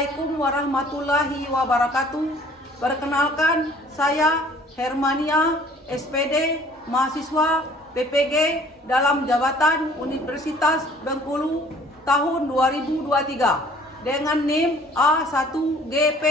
Assalamualaikum warahmatullahi wabarakatuh. Perkenalkan, saya Hermania, SPD, mahasiswa PPG dalam jabatan Universitas Bengkulu tahun 2023 dengan NIM A1GP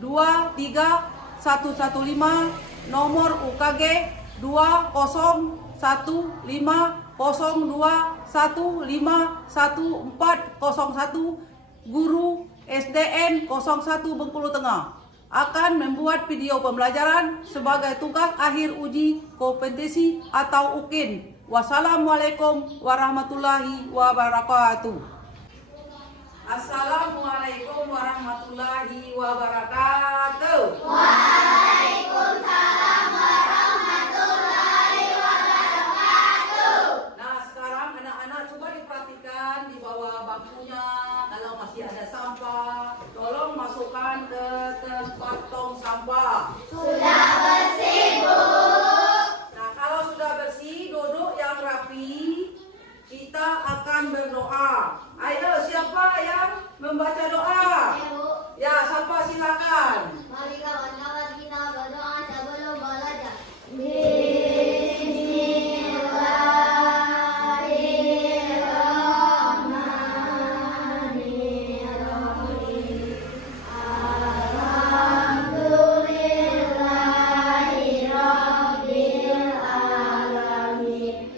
23115, nomor UKG 20150215141, guru SDN 01 Bengkulu Tengah, akan membuat video pembelajaran sebagai tugas akhir uji kompetensi atau UKIN. Wassalamualaikum warahmatullahi wabarakatuh. Assalamualaikum warahmatullahi wabarakatuh. Waalaikumsalam warahmatullahi wabarakatuh. Nah, sekarang anak-anak coba diperhatikan di bawah bangkunya. Kalau masih ada sampah, tolong masukkan ke tempat tong sampah. Sudah bersih, Bu. Nah, kalau sudah bersih, duduk yang rapi. Kita akan berdoa. Ayo, siapa yang membaca doa? Bu. Ya, siapa silakan. Mari kawan-kawan kita berdoa sebelum belajar. Bismillahirrahmanirrahim. Alhamdulillahirabbil alamin.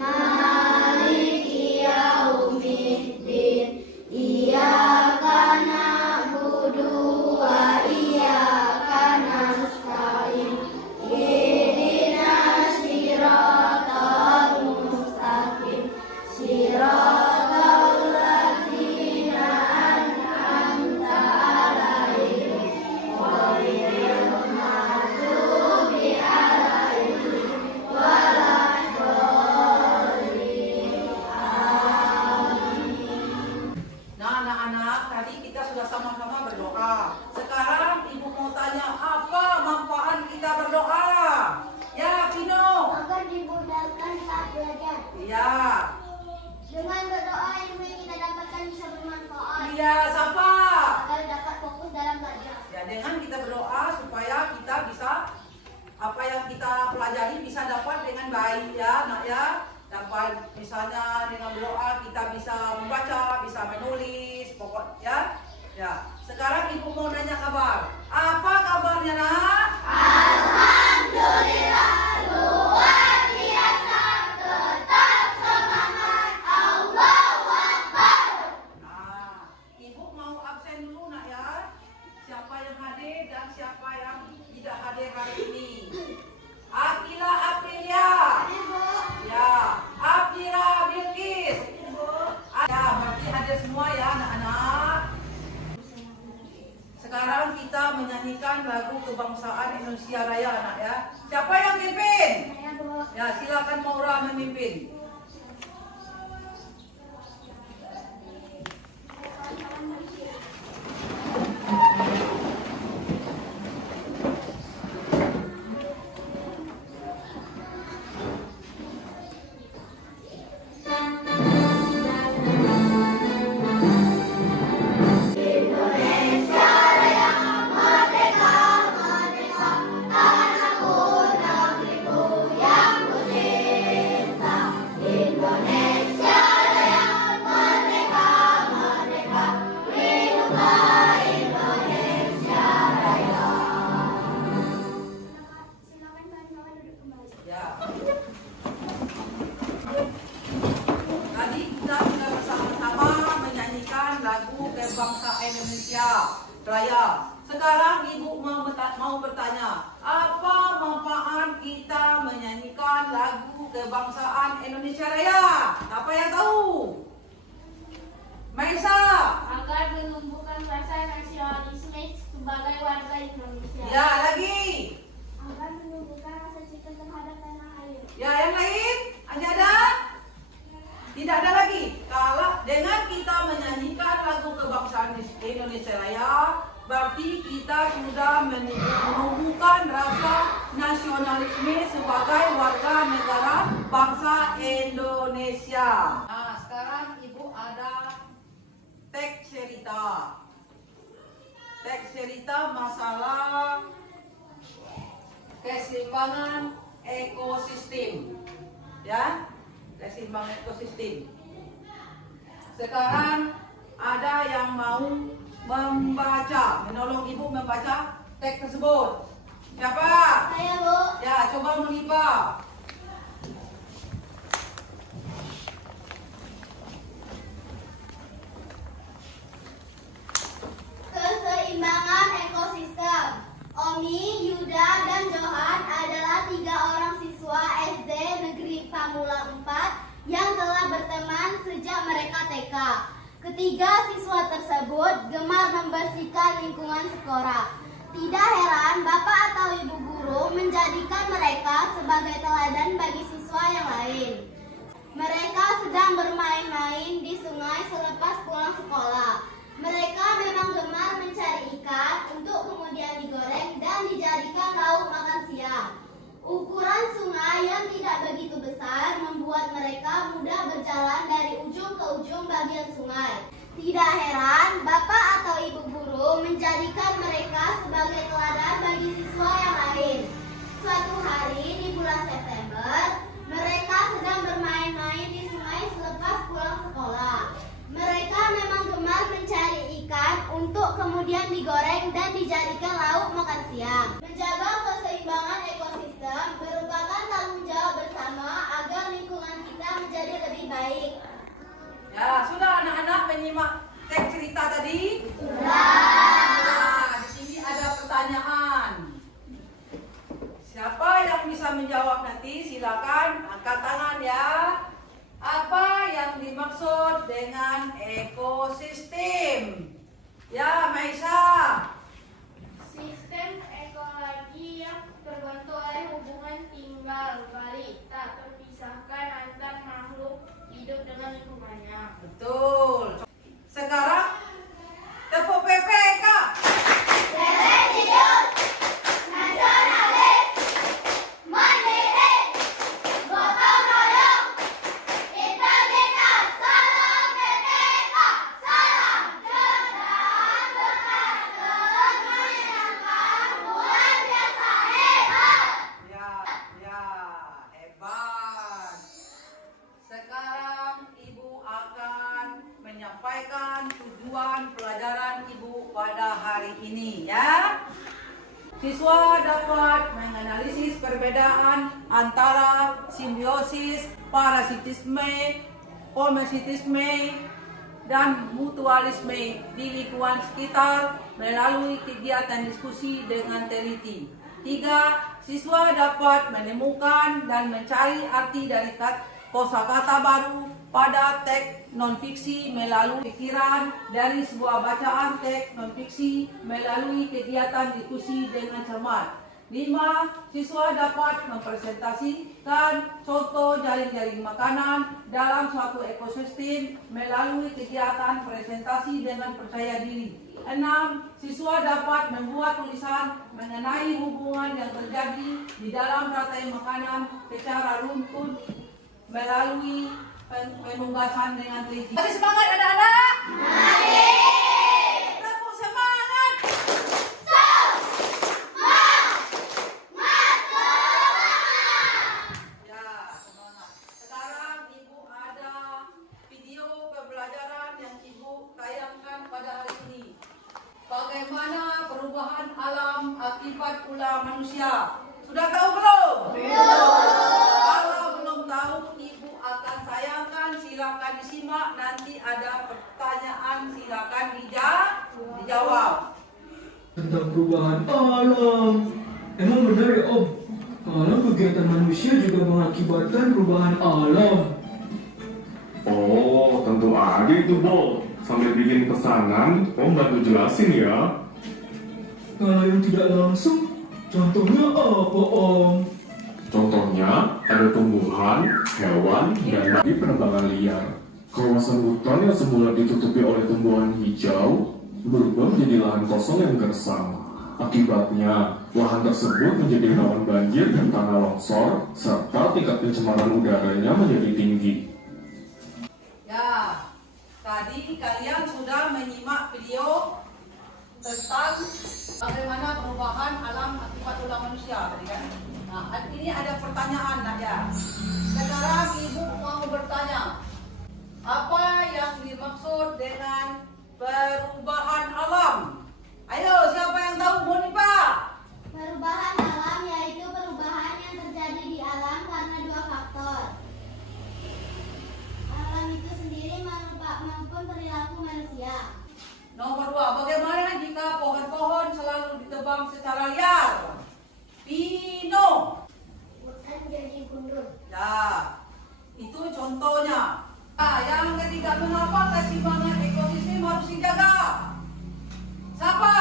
Maliki yaumiddin. Iyyaka na'budu wa iyyaka nasta'in. Ihdinas siratal mustaqim. Siratal ladzina an'amta 'alaihim ghairil maghdubi 'alaihim waladdallin. Nah, anak-anak, tadi kita sudah sama-sama berdoa. Sekarang ibu mau tanya, apa manfaat kita berdoa? Ya, Pino. Agar dimudahkan saat belajar. Iya. Dengan berdoa ilmu yang kita dapatkan bisa bermanfaat. Iya, siapa? Agar dapat fokus dalam belajar. Ya, dengan kita berdoa supaya kita bisa apa yang kita pelajari bisa dapat dengan baik ya, nak ya. Dapat misalnya dengan berdoa kita bisa membaca, bisa menulis, pokok ya. Ya. Sekarang ibu mau nanya kabar. Apa kabarnya, nak? Alhamdulillah, luar biasa, tetap semangat, Allahu Akbar. Nah, ibu mau absen dulu, nak ya. Siapa yang hadir dan siapa yang tidak hadir hari ini? Akila Aprilia. Ya, Afira Bilkis. Ya, berarti hadir semua ya anak-anak. Sekarang kita menyanyikan lagu kebangsaan Indonesia Raya, anak ya. Siapa yang pimpin? Saya, Bu. Ya, silakan Maura memimpin. Indonesia Raya, merdeka, merdeka, tanahku, negeriku yang ku cinta. Indonesia Raya, merdeka, merdeka, hiduplah Indonesia Raya. Silakan kawan-kawan duduk kembali. Ya. Tadi kita sudah bersama-sama menyanyikan lagu kebangsaan Indonesia Raya. Sekarang ibu mau bertanya, apa manfaat kita menyanyikan lagu kebangsaan Indonesia Raya? Apa yang tahu? Maisa. Agar menumbuhkan rasa nasionalisme sebagai warga Indonesia. Ya, lagi. Agar menumbuhkan rasa cinta terhadap tanah air. Ya, yang lain? Masih ada? Tidak ada lagi. Kalau dengan kita menyanyikan lagu kebangsaan Indonesia Raya, berarti kita sudah menumbuhkan rasa nasionalisme sebagai warga negara bangsa Indonesia. Nah, sekarang Ibu ada teks cerita. Teks cerita masalah keseimbangan ekosistem. Ya, keseimbangan ekosistem. Sekarang ada yang mau membaca, menolong Ibu membaca teks tersebut. Siapa? Saya, Bu. Ya, coba menimba. Keseimbangan ekosistem. Omi, Yuda, dan Johan adalah 3 orang siswa SD Negeri Pamulang 4 yang telah berteman sejak mereka TK. Ketiga siswa tersebut gemar membersihkan lingkungan sekolah. Tidak heran Bapak atau Ibu guru menjadikan mereka sebagai teladan bagi siswa yang lain. Mereka sedang bermain-main di sungai selepas pulang sekolah. Mereka memang gemar mencari ikan untuk kemudian digoreng dan dijadikan lauk makan siang. Ukuran sungai yang tidak begitu besar membuat mereka mudah berjalan dari ujung ke ujung bagian sungai. Tidak heran Bapak atau Ibu guru menjadikan mereka sebagai teladan bagi siswa yang lain. Suatu hari di bulan September, mereka sedang bermain-main di sungai selepas pulang sekolah. Mereka memang gemar mencari ikan untuk kemudian digoreng dan dijadikan lauk makan siang. Menjaga keseimbangan ekosistem merupakan tanggung jawab bersama agar lingkungan kita menjadi lebih baik. Ya, sudah anak-anak menyimak teks cerita tadi? Sudah. Nah, di sini ada pertanyaan. Siapa yang bisa menjawab nanti? Silakan angkat tangan ya. Apa yang dimaksud dengan ekosistem? Ya, Maisa. Sistem ekologi yang terbentuk oleh hubungan timbal balik tak terpisahkan antar makhluk hidup dengan lingkungannya. Betul. Sekarang tepuk PPK. Religius, nasionalis, mandiri, gotong royong, integritas, salam PPK, salam cerdas, semangat, menyenangkan, luar biasa hebat. Ya, hebat. Sekarang Ibu akan menyampaikan tujuan pelajaran Ibu pada hari ini ya. Siswa dapat menganalisis perbedaan antara simbiosis, parasitisme, homositisme, dan mutualisme di lingkungan sekitar melalui kegiatan diskusi dengan teliti. 3. Siswa dapat menemukan dan mencari arti dari kosakata baru pada teks non-fiksi melalui pikiran dari sebuah bacaan teks non-fiksi melalui kegiatan diskusi dengan cermat. 5. Siswa dapat mempresentasikan contoh jaring-jaring makanan dalam suatu ekosistem melalui kegiatan presentasi dengan percaya diri. 6. Siswa dapat membuat tulisan mengenai hubungan yang terjadi di dalam rantai makanan secara runtun melalui penugasan dengan teliti. Mari semangat anak-anak! Mari. Tepuk semangat! Ya, semangat. Sekarang Ibu ada video pembelajaran yang Ibu tayangkan pada hari ini. Bagaimana perubahan alam akibat ulah manusia? Sudah tahu belum? Kalau belum tahu, Ibu akan tayangkan. Silakan disimak. Nanti ada pertanyaan. Silakan dijawab. Tentang perubahan alam. Emang benar ya Om? Kalau kegiatan manusia juga mengakibatkan perubahan alam. Oh, tentu ada itu, Bo. Sambil bikin pesanan, Om bantu jelasin ya. Kalau yang tidak langsung, contohnya apa Om? Contohnya, ada tumbuhan, hewan, dan di penebangan liar. Kawasan hutan yang semula ditutupi oleh tumbuhan hijau berubah menjadi lahan kosong yang gersang. Akibatnya, lahan tersebut menjadi rawan banjir dan tanah longsor, serta tingkat pencemaran udaranya menjadi tinggi. Ya, tadi kalian sudah menyimak video tentang bagaimana perubahan alam akibat ulah manusia tadi kan. Nah, ini ada pertanyaan nak ya. Sekarang ibu mau bertanya, apa yang dimaksud dengan perubahan alam? Ayo, siapa yang tahu? Monipa. Perubahan alam yaitu perubahan yang terjadi di alam karena dua faktor. Alam itu sendiri maupun perilaku manusia. Nomor 2, bagaimana jika pohon-pohon selalu ditebang secara liar? Pino. Hutan jadi gundul. Ya, itu contohnya. Nah, yang ketiga, mengapa keseimbangan ekosistem harus dijaga? Siapa?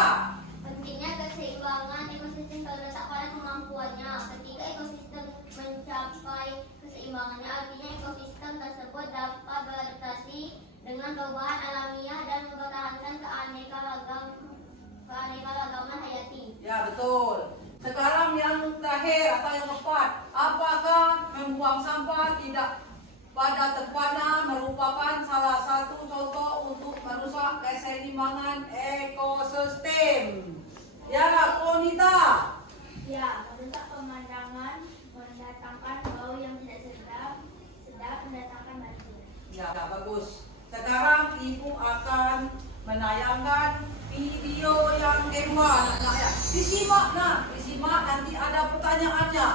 Pentingnya keseimbangan ekosistem terletak pada kemampuannya. Ketika ekosistem mencapai keseimbangannya, artinya ekosistem tersebut dapat beradaptasi dengan perubahan alamiah dan mempertahankan keanekaragaman hayati. Ya, betul. Sekarang yang terakhir atau yang keempat, apakah membuang sampah tidak pada tempatnya merupakan salah satu contoh untuk merusak keseimbangan ekosistem? Ya, Konita. Ya, merusak pemandangan, mendatangkan bau yang tidak sedap mendatangkan banjir. Ya, bagus. Sekarang ibu akan menayangkan video yang kedua, anak-anak ya. Disimak nanti ada pertanyaannya.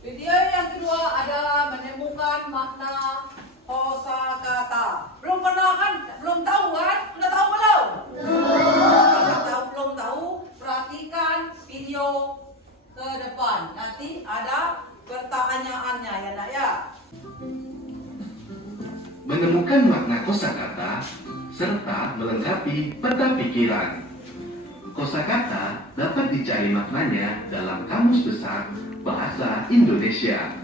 Video yang kedua adalah menemukan makna kosakata. Belum pernah kan? Belum tahu kan? Udah tahu belum? Belum tahu. Perhatikan video ke depan. Nanti ada pertanyaannya ya nak ya. Menemukan makna kosakata serta melengkapi peta pikiran. Kosakata dapat dicari maknanya dalam Kamus Besar Bahasa Indonesia.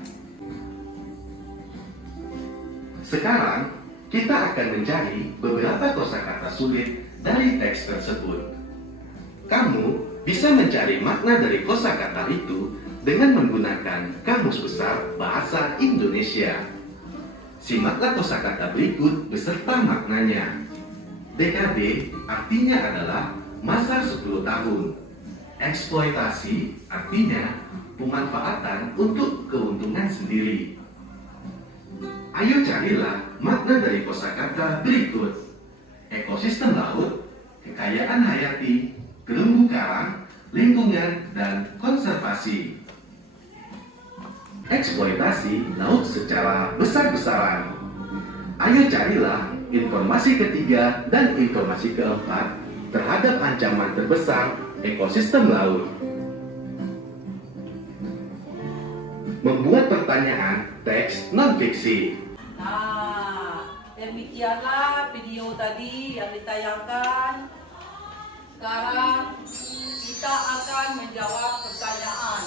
Sekarang, kita akan mencari beberapa kosakata sulit dari teks tersebut. Kamu bisa mencari makna dari kosakata itu dengan menggunakan Kamus Besar Bahasa Indonesia. Simaklah kosakata berikut beserta maknanya. DKB artinya adalah masa 10 tahun. Eksploitasi artinya pemanfaatan untuk keuntungan sendiri. Ayo carilah makna dari kosakata berikut. Ekosistem laut, kekayaan hayati, terumbu karang, lingkungan, dan konservasi. Eksploitasi laut secara besar-besaran. Ayo carilah informasi ketiga dan informasi keempat terhadap ancaman terbesar ekosistem laut. Membuat pertanyaan teks non-fiksi. Nah, demikianlah video tadi yang ditayangkan. Sekarang kita akan menjawab pertanyaan.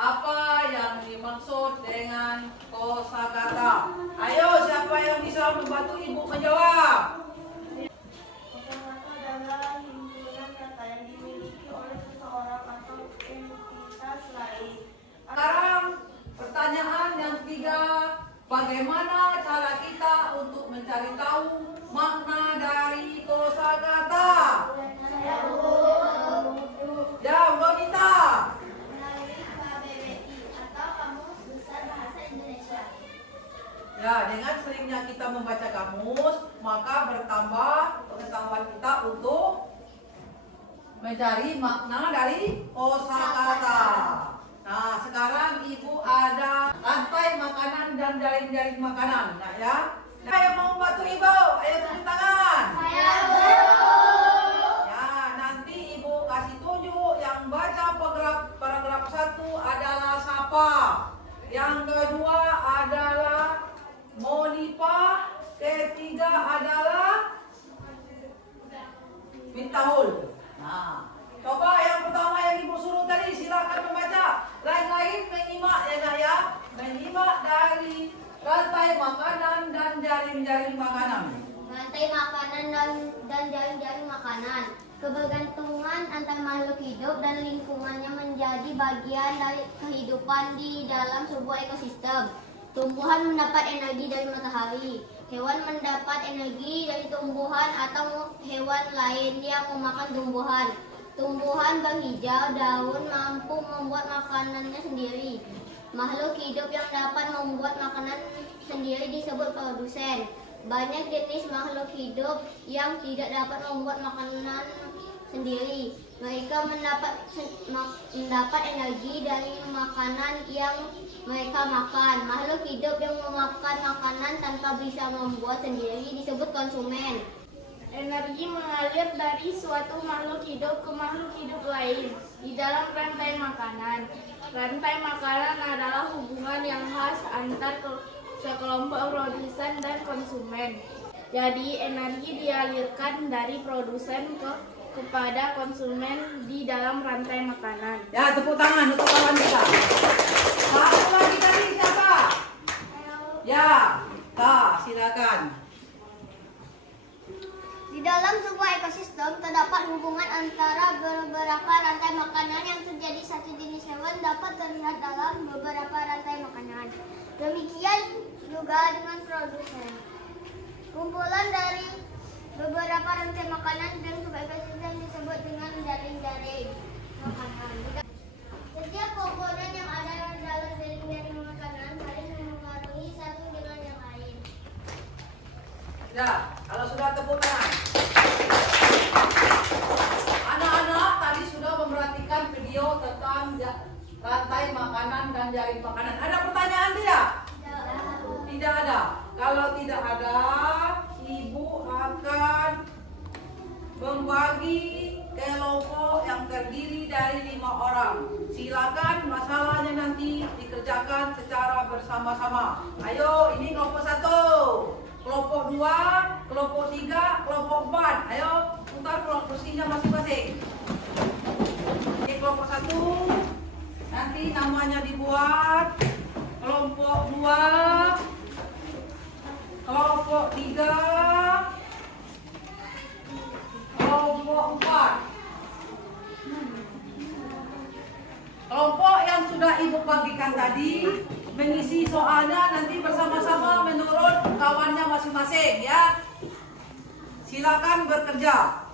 Apa yang dimaksud dengan kosakata? Ayo, siapa yang bisa membantu ibu menjawab? Kosakata adalah himpunan kata yang dimiliki oleh seseorang atau entitas lain. Sekarang pertanyaan yang ketiga, bagaimana cara kita untuk mencari tahu makna dari kosakata? Ya, wanita. Melalui KBBI atau Kamus Besar Bahasa Indonesia. Ya, dengan seringnya kita membaca kamus, maka bertambah pengetahuan kita untuk mencari makna dari kosakata. Nah, sekarang ibu ada rantai makanan dan jaring-jaring makanan, nah ya. Nah, yang mau bantu ibu, ayo tunjuk tangan. Saya Ya, nanti ibu kasih tunjuk yang baca paragraf 1 adalah siapa. Yang kedua adalah Monipa, ketiga adalah Mintahul. Nah, coba yang pertama yang ibu suruh tadi, silakan membaca. Lain-lain menyimak ya nak ya, menyimak dari rantai makanan dan jaring-jaring makanan. rantai makanan dan jaring-jaring makanan. Kebergantungan antara makhluk hidup dan lingkungannya menjadi bagian dari kehidupan di dalam sebuah ekosistem. Tumbuhan mendapat energi dari matahari. Hewan mendapat energi dari tumbuhan atau hewan lain yang memakan tumbuhan. Tumbuhan berhijau daun mampu membuat makanannya sendiri. Makhluk hidup yang dapat membuat makanan sendiri disebut produsen. Banyak jenis makhluk hidup yang tidak dapat membuat makanan sendiri. Mereka mendapat energi dari makanan yang mereka makan. Makhluk hidup yang memakan makanan tanpa bisa membuat sendiri disebut konsumen. Energi mengalir dari suatu makhluk hidup ke makhluk hidup lain di dalam rantai makanan. Rantai makanan adalah hubungan yang khas antar sekelompok produsen dan konsumen. Jadi energi dialirkan dari produsen kepada konsumen di dalam rantai makanan. Ya, tepuk tangan untuk kawan kita. Satu lagi tadi siapa? Ya, silakan. Di dalam sebuah ekosistem terdapat hubungan antara beberapa rantai makanan yang terjadi satu jenis hewan dapat terlihat dalam beberapa rantai makanan. Demikian juga dengan produsen. Kumpulan dari beberapa rantai makanan dan sebuah ekosistem disebut dengan jaring-jaring makanan. Setiap komponen yang ada dalam jaring-jaring makanan saling mempengaruhi satu dengan yang lain. Ya, kalau sudah tepuk tangan. Anak-anak tadi sudah memperhatikan video tentang rantai makanan dan jaring makanan. Ada pertanyaan tidak? Tidak ada. Kalau tidak ada, Ibu akan membagi kelompok yang terdiri dari 5 orang. Silakan masalahnya nanti dikerjakan secara bersama-sama. Ayo, ini kelompok 1, kelompok 2, kelompok 3, kelompok 4. Ayo, putar kursinya masing-masing. Ini kelompok 1, nanti namanya dibuat. Kelompok 2, kelompok 3, kelompok 4. Kelompok yang sudah Ibu bagikan tadi mengisi soalnya nanti bersama-sama menurut kawannya masing-masing ya. Silakan bekerja.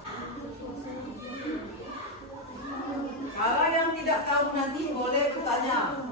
Kalau yang tidak tahu nanti boleh bertanya.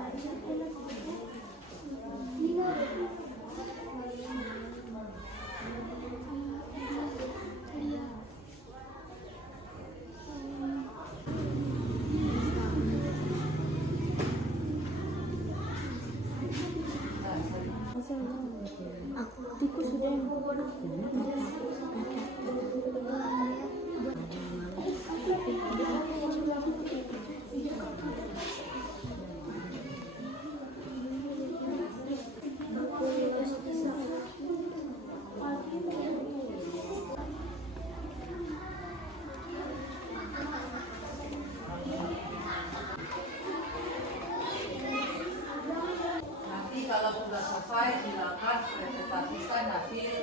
Kalau sudah selesai, silakan presentasikan hasil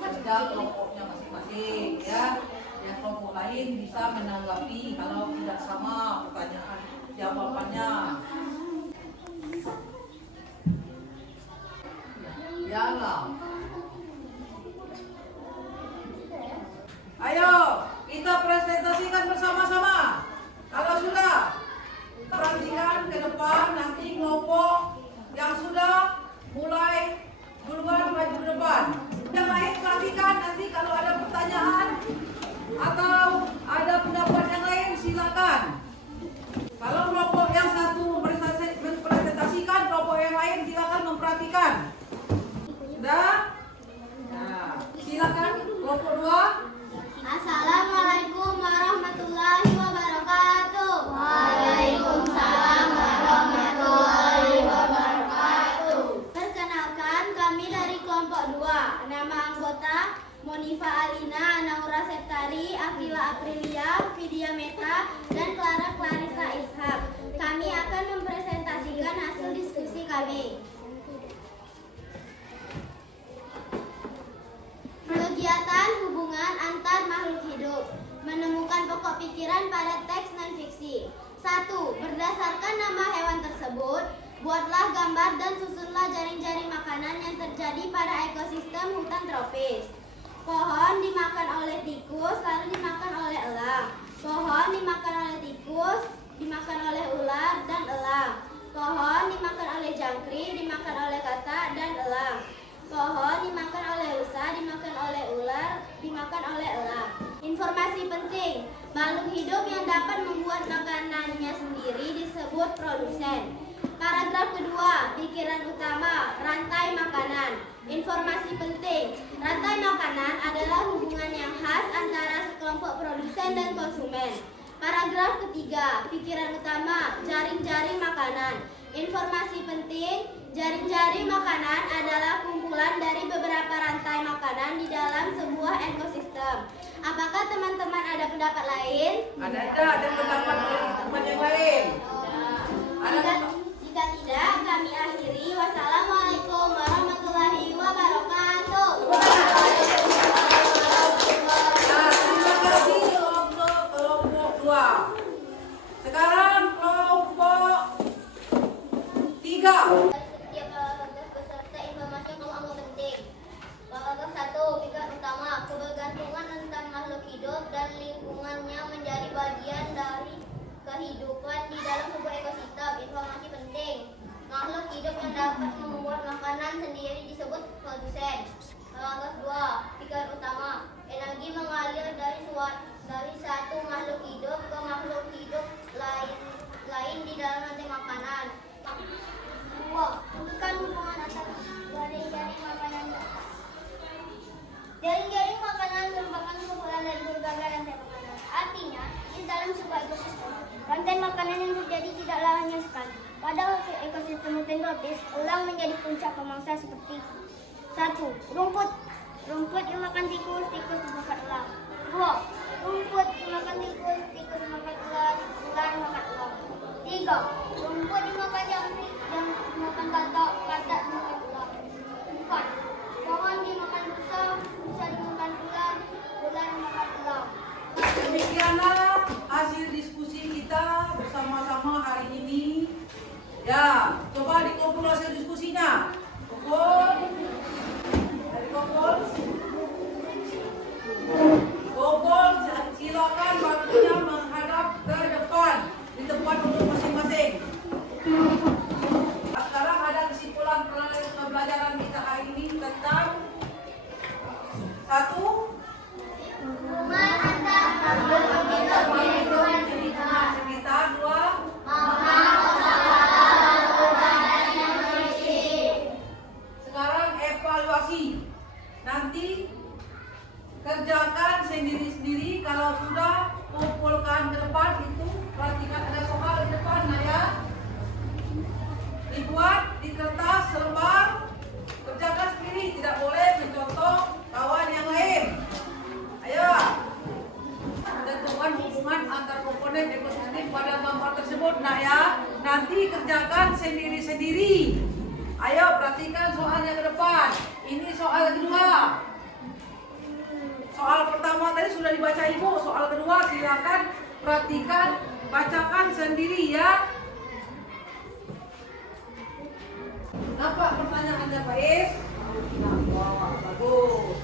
kerja kelompoknya masing-masing ya. Yang kelompok lain bisa menanggapi kalau tidak sama pertanyaan jawabannya. Yalah. Ayo, kita presentasikan bersama-sama. Kalau sudah, perhatikan ke depan nanti kelompok yang sudah mulai duluan maju ke depan. Yang lain perhatikan nanti kalau ada pertanyaan atau ada pendapat yang lain silakan. Kalau kelompok yang satu mempresentasikan, kelompok yang lain silakan memperhatikan. Sudah? Nah, silakan kelompok 2. Assalamualaikum warahmatullahi wabarakatuh. Waalaikumsalam warahmatullahi wabarakatuh. Perkenalkan, kami dari kelompok 2. Nama anggota Monifa Alina, Naura Septari, Akila Aprilia, Vidya Meta, dan Clara Clarissa Ishak. Kami akan mempresentasikan hasil diskusi kami. Kegiatan Menemukan pokok pikiran pada teks non-fiksi. 1. Berdasarkan nama hewan tersebut, buatlah gambar dan susunlah jaring-jaring makanan yang terjadi pada ekosistem hutan tropis. Pohon dimakan oleh tikus, lalu dimakan oleh elang. Pohon dimakan oleh tikus, dimakan oleh ular dan elang. Pohon dimakan oleh jangkrik, dimakan oleh katak dan elang. Pohon dimakan oleh rusa, dimakan oleh ular, dimakan oleh elang. Informasi penting, makhluk hidup yang dapat membuat makanannya sendiri disebut produsen. Paragraf kedua, pikiran utama, rantai makanan. Informasi penting, rantai makanan adalah hubungan yang khas antara sekelompok produsen dan konsumen. Paragraf ketiga, pikiran utama, jaring-jaring makanan. Informasi penting, jaring-jaring makanan adalah kumpulan dari beberapa rantai makanan di dalam sebuah ekosistem. Apakah teman-teman ada pendapat lain? Ada pendapat dari teman yang lain? Jika tidak, kami akhiri. Wassalamualaikum warahmatullahi wabarakatuh. Terima kasih untuk kelompok 2. Sekarang kelompok 3. Setiap paragraf beserta informasi yang kamu anggap penting. Paragraf 1, pikiran utama, kebergantungan antara makhluk hidup dan lingkungannya menjadi bagian dari kehidupan di dalam sebuah ekosistem. Informasi penting, makhluk hidup yang dapat membuat makanan sendiri disebut produsen. Paragraf 2, pikiran utama, energi mengalir dari satu makhluk hidup ke makhluk hidup lain di dalam rantai makanan. 2. Tentukan hubungan antara jaring-jaring makanan. Jaring-jaring makanan merupakan kumpulan dari berbagai rantai makanan. Artinya, di dalam sebuah ekosistem, rantai makanan yang terjadi tidaklah hanya sekali. Pada ekosistem hutan tropis, elang menjadi puncak pemangsa seperti 1. Rumput. Rumput dimakan tikus, tikus dimakan elang. 2. Rumput dimakan tikus, tikus dimakan ular, ular dimakan elang. 3. Rumput dimakan jangkrik, jangkrik dimakan katak, katak dimakan ular. 4. Pohon dimakan rusa, rusa dimakan ular, ular dimakan elang. Demikianlah hasil diskusi kita bersama-sama hari ini. Ya, coba dikumpul hasil diskusinya. Kumpul. Dari kumpul. Kumpul, silakan waktunya menghadap ke depan di tempat duduk masing-masing. Sekarang ada kesimpulan pembelajaran kita hari ini tentang 1. Hubungan antara makhluk hidup di lingkungan Sekitar 2. Sekarang evaluasi. Nanti kerjakan sendiri-sendiri. Kalau sudah kumpulkan ke depan itu, perhatikan ada soal di depan ya. Dibuat di kertas selembar. Kerjakan sendiri, tidak boleh mencontoh kawan yang lain. Ayo. Tentukan hubungan antar komponen ekosistem pada gambar tersebut, nak ya. Nanti kerjakan sendiri-sendiri. Ayo perhatikan soalnya ke depan. Ini soal kedua. Soal pertama tadi sudah dibaca ibu. Soal kedua silakan perhatikan, bacakan sendiri ya. Apa pertanyaannya Pak Is? Wah, bagus.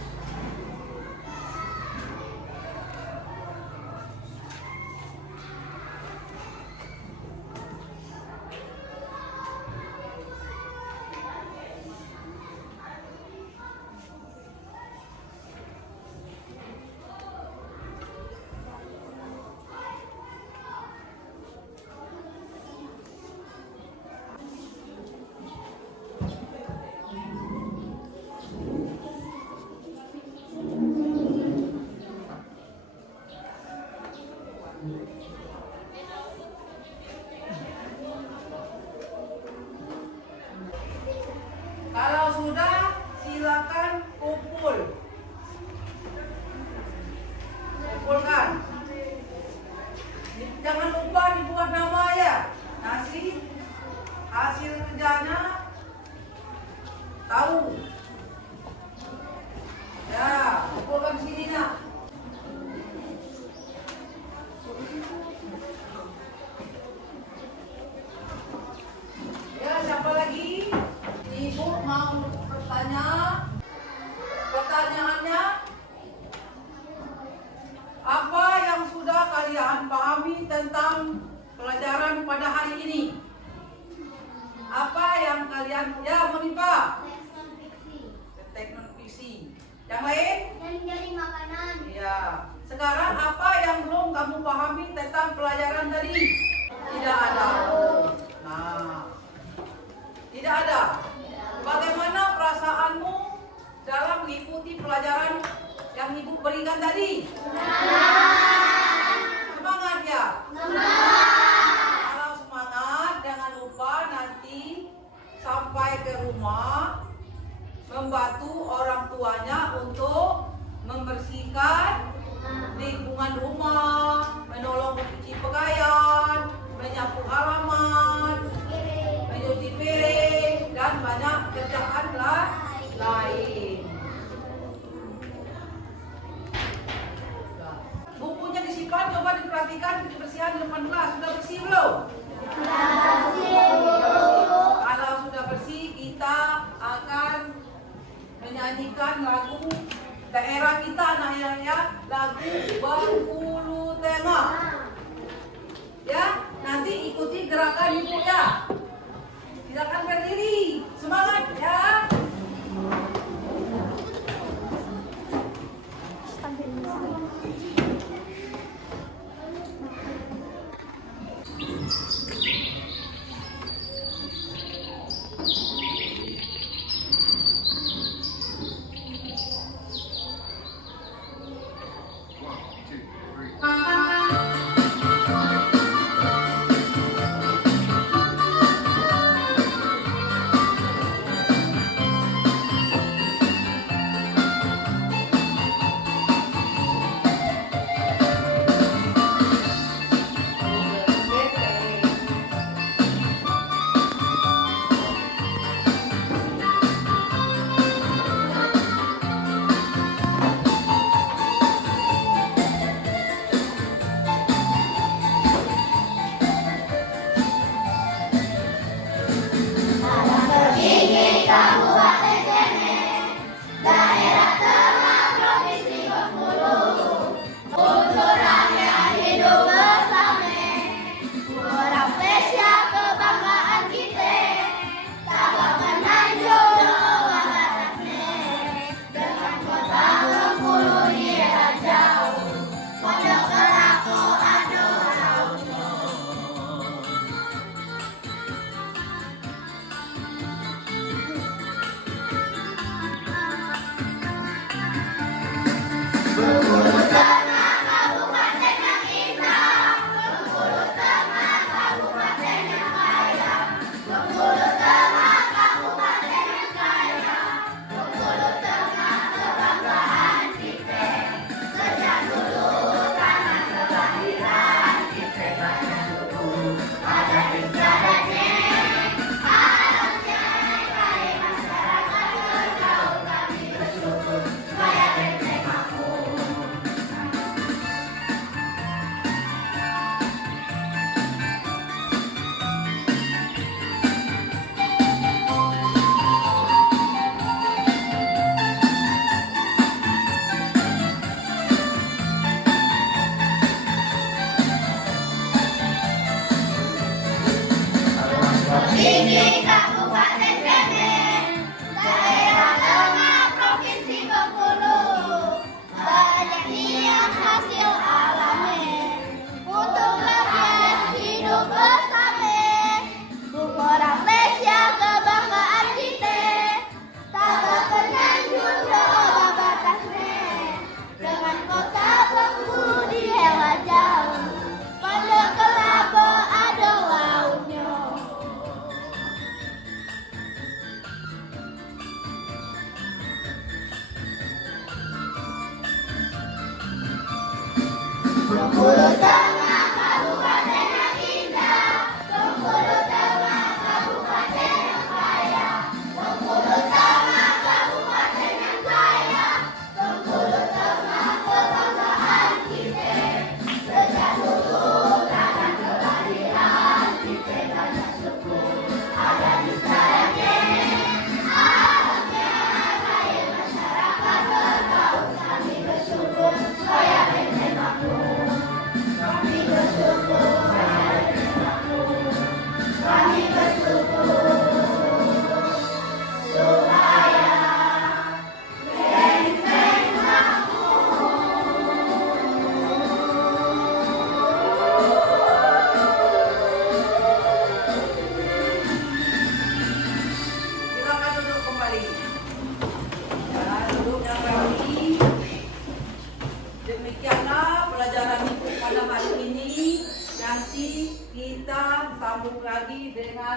pada hari ini? Apa yang kalian menimpa? Teks non-fiksi. Teks non-fiksi. Yang lain? Jaring-jaring makanan. Ya. Sekarang apa yang belum kamu pahami tentang pelajaran tadi? Tidak ada. Nah, tidak ada. Bagaimana perasaanmu dalam mengikuti pelajaran yang ibu berikan tadi? Semangat ya? Kalau semangat, jangan lupa nanti sampai ke rumah membantu orang tuanya untuk membersihkan lingkungan rumah, menolong mencuci pakaian, menyapu halaman, mencuci piring, dan banyak kerjaan lain. Bukunya disimpan, coba diperhatikan kebersihan di depan kelas. Sudah bersih belum? Kalau sudah bersih, kita akan menyanyikan lagu daerah kita, anak-anak ya, lagu Bengkulu Tengah. Ya, nanti ikuti gerakan ibu ya. Silakan berdiri, semangat ya.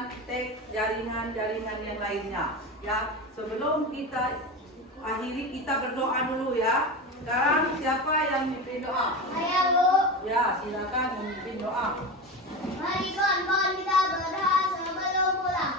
dengan jaringan-jaringan yang lainnya. Ya, sebelum kita akhiri kita berdoa dulu ya. Sekarang siapa yang memimpin doa? Saya Bu. Ya, silakan memimpin doa. Mari kawan-kawan kita berdoa sebelum pulang.